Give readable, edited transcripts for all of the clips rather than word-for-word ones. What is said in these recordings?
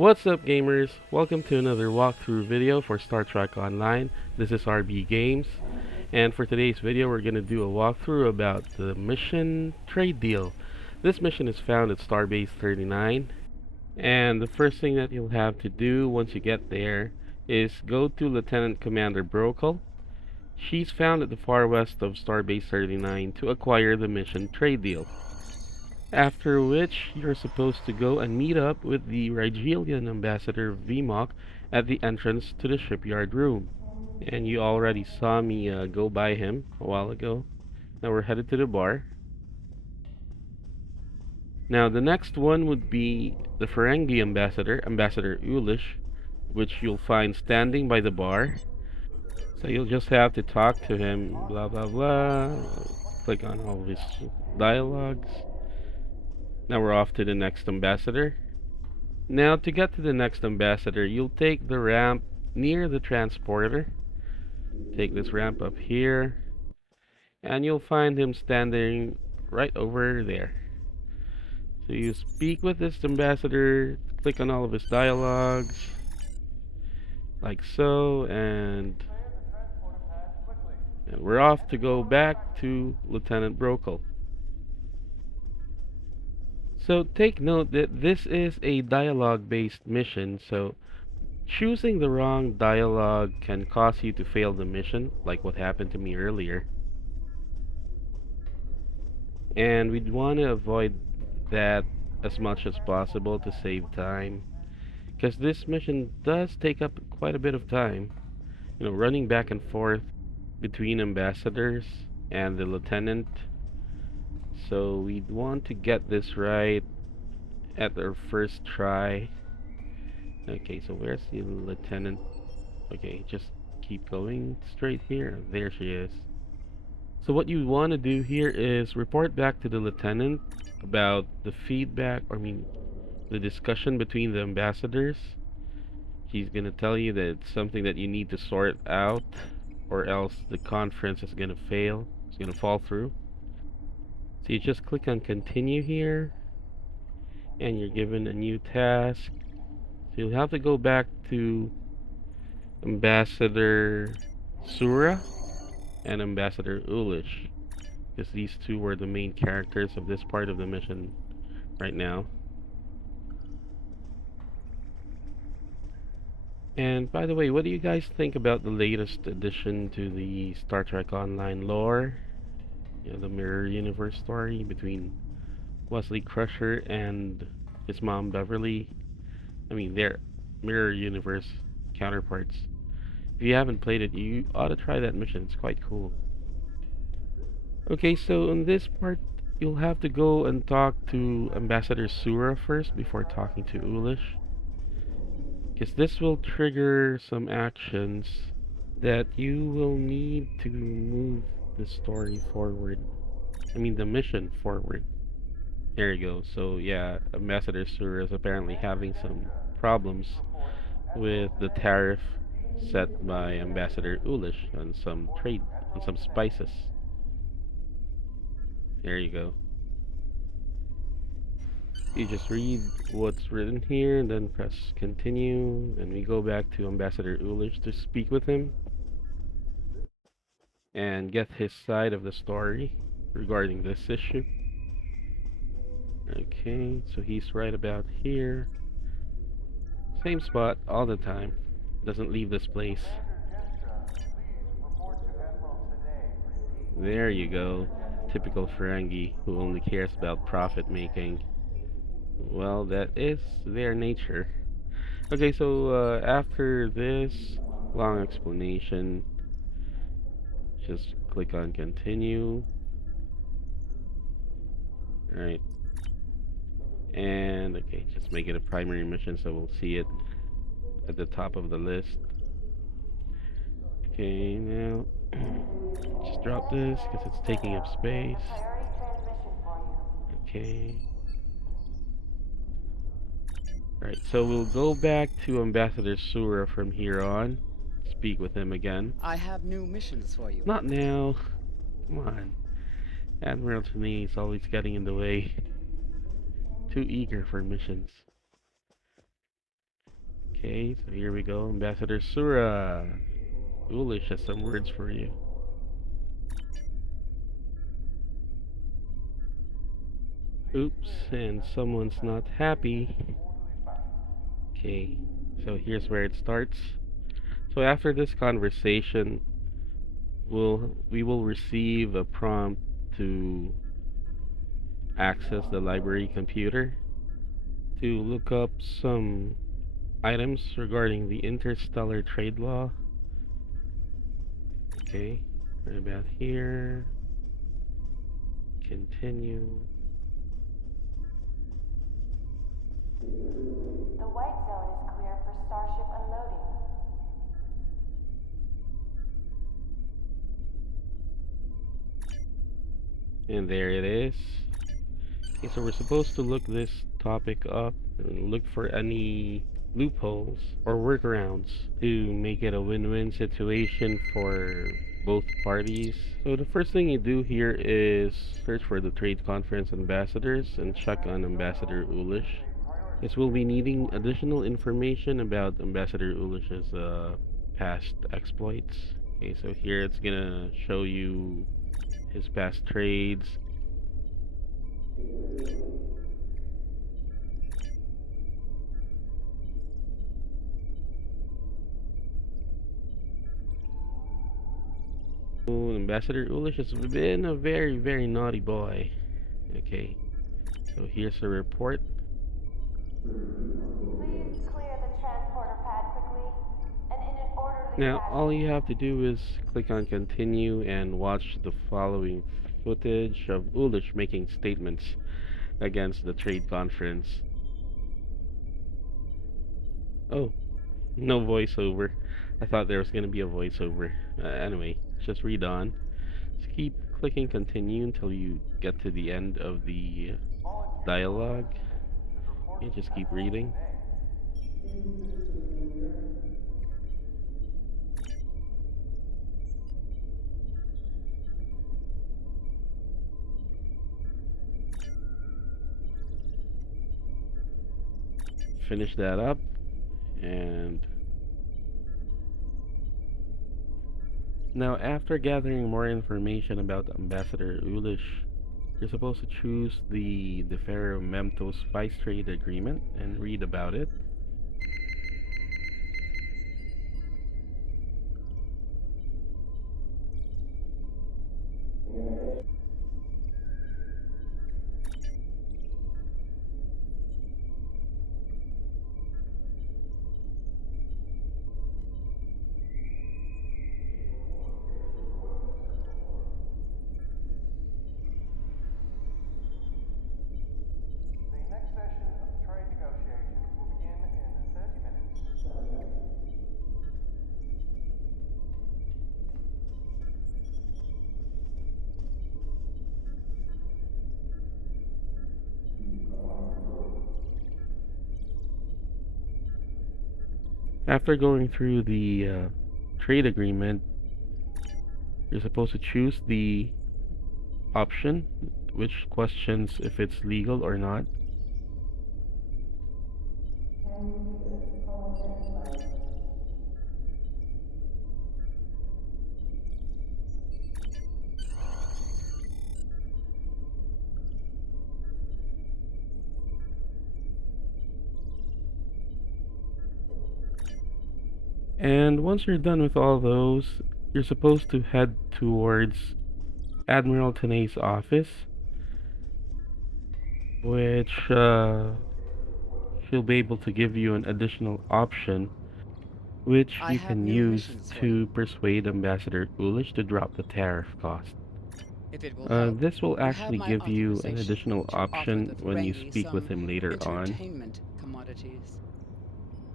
What's up gamers? Welcome to another walkthrough video for Star Trek Online. This is RB Games, and for today's video we're going to do a walkthrough about the mission trade deal. This mission is found at Starbase 39, and the first thing that you'll have to do once you get there is go to Lieutenant Commander Brokel. She's found at the far west of Starbase 39 to acquire the mission trade deal. After which, you're supposed to go and meet up with the Rigelian ambassador Vmok at the entrance to the shipyard room. And you already saw me go by him a while ago. Now we're headed to the bar. Now the next one would be the Ferengi ambassador, Ambassador Ulish, which you'll find standing by the bar. So you'll just have to talk to him, blah blah blah. Click on all of his dialogues. Now we're off to the next ambassador. Now to get to the next ambassador, you'll take the ramp near the transporter. Take this ramp up here, and you'll find him standing right over there. So you speak with this ambassador, click on all of his dialogues, like so, and we're off to go back to Lieutenant Brokel. So take note that this is a dialogue-based mission, so choosing the wrong dialogue can cause you to fail the mission, like what happened to me earlier. And we'd want to avoid that as much as possible to save time, because this mission does take up quite a bit of time. You know, running back and forth between ambassadors and the lieutenant. So we'd want to get this right at our first try. Okay, so where's the lieutenant? Okay, just keep going straight here. There she is. So what you want to do here is report back to the lieutenant about the feedback, the discussion between the ambassadors. She's gonna tell you that it's something that you need to sort out, or else the conference is gonna fail. It's gonna fall through. So you just click on continue here, and you're given a new task. So you'll have to go back to Ambassador Sura and Ambassador Ulish, because these two were the main characters of this part of the mission right now. And by the way, what do you guys think about the latest addition to the Star Trek Online lore? You know, the mirror universe story between Wesley Crusher and his mom Beverly. They're mirror universe counterparts. If you haven't played it, you ought to try that mission. It's quite cool. Okay, so in this part, you'll have to go and talk to Ambassador Sura first before talking to Ulish, because this will trigger some actions that you will need to move the story forward. The mission forward. There you go. So yeah, Ambassador Sura is apparently having some problems with the tariff set by Ambassador Ulish on some trade, on some spices. There you go. You just read what's written here, and then press continue, and we go back to Ambassador Ulish to speak with him and get his side of the story regarding this issue. Okay, so he's right about here. Same spot all the time. Doesn't leave this place. There you go. Typical Ferengi who only cares about profit making. Well, that is their nature. Okay, so after this long explanation, just click on continue. Alright. And okay, just make it a primary mission so we'll see it at the top of the list. Okay, now just drop this because it's taking up space. Okay. Right, so we'll go back to Ambassador Sura from here on. Speak with him again. I have new missions for you. Not now. Come on. Admiral Tani is always getting in the way. Too eager for missions. Okay, so here we go. Ambassador Sura. Foolish has some words for you. Oops, and someone's not happy. Okay, so here's where it starts. So after this conversation, we will receive a prompt to access the library computer to look up some items regarding the interstellar trade law. Okay, right about here. Continue. The white zone is clear for starship unloading. And there it is. Okay, so we're supposed to look this topic up and look for any loopholes or workarounds to make it a win-win situation for both parties. So the first thing you do here is search for the trade conference ambassadors and check on Ambassador Ulish. Yes, we'll be needing additional information about Ambassador Ulish's past exploits. Okay, so here it's gonna show you his past trades. Ambassador Ulish has been a very, very naughty boy. Okay, so here's a report. Please clear the transporter pad quickly and in an orderly Now, all you fashion. have to do is click on continue and watch the following footage of Ulish making statements against the trade conference. Oh, no voiceover. I thought there was going to be a voiceover. Anyway, just read on. Just keep clicking continue until you get to the end of the dialogue. You just keep reading. Finish that up, and now after gathering more information about Ambassador Ulish, you're supposed to choose the Defero Memto Spice Trade Agreement and read about it. The next session of the trade negotiations will begin in 30 minutes. After going through the trade agreement, you're supposed to choose the option which questions if it's legal or not. And once you're done with all those, you're supposed to head towards Admiral Tanay's office, which she'll be able to give you an additional option, which I you have can new use missions for to you. persuade Ambassador Ulish to drop the tariff cost. If it will help, This will you have actually my give you an authorization additional to offer option the when you Ferengi speak with some him later on. entertainment commodities.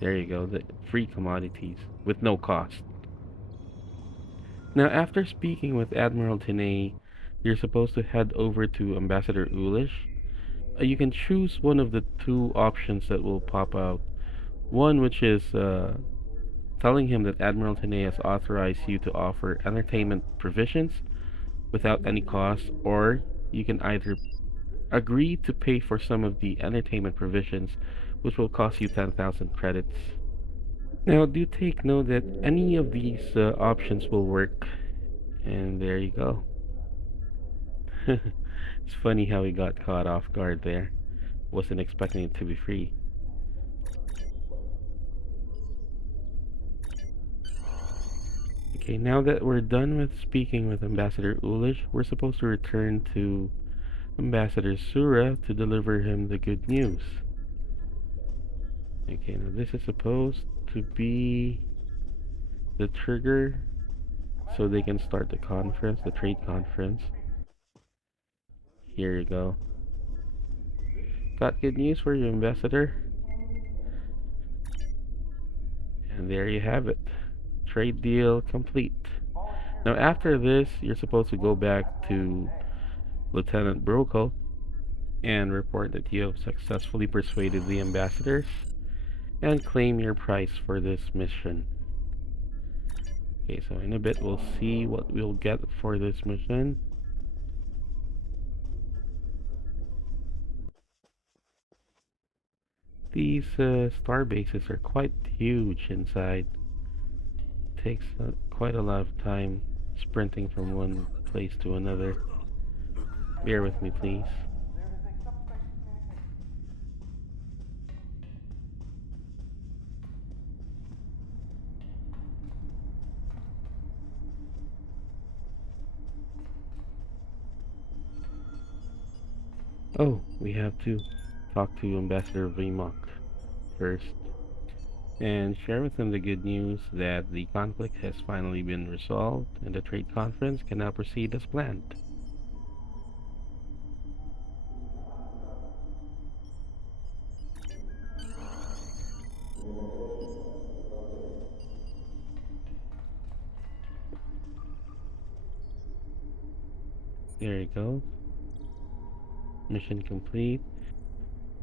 There you go, the free commodities with no cost. Now, after speaking with Admiral Tanay, you're supposed to head over to Ambassador Ulish. You can choose one of the two options that will pop out. One which is telling him that Admiral Tanay has authorized you to offer entertainment provisions without any cost, or you can either agree to pay for some of the entertainment provisions, which will cost you 10,000 credits. Now, do take note that any of these options will work. And there you go. It's funny how we got caught off guard there. Wasn't expecting it to be free. Okay, now that we're done with speaking with Ambassador Ulish, we're supposed to return to Ambassador Sura to deliver him the good news. Okay, now this is supposed to be the trigger so they can start the conference, the trade conference. Here you go. Got good news for you, Ambassador. And there you have it. Trade deal complete. Now after this, you're supposed to go back to Lieutenant Brokel and report that you have successfully persuaded the ambassadors and claim your price for this mission. Okay, so in a bit we'll see what we'll get for this mission. These star bases are quite huge inside. Takes quite a lot of time sprinting from one place to another. Bear with me, please. Oh, we have to talk to Ambassador Vimok first and share with him the good news that the conflict has finally been resolved and the trade conference can now proceed as planned. There you go. Mission complete.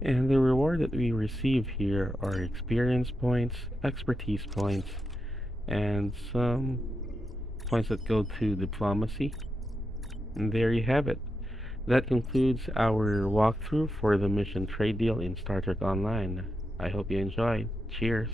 And the reward that we receive here are experience points, expertise points, and some points that go to diplomacy. And there you have it. That concludes our walkthrough for the mission trade deal in Star Trek Online. I hope you enjoyed. Cheers.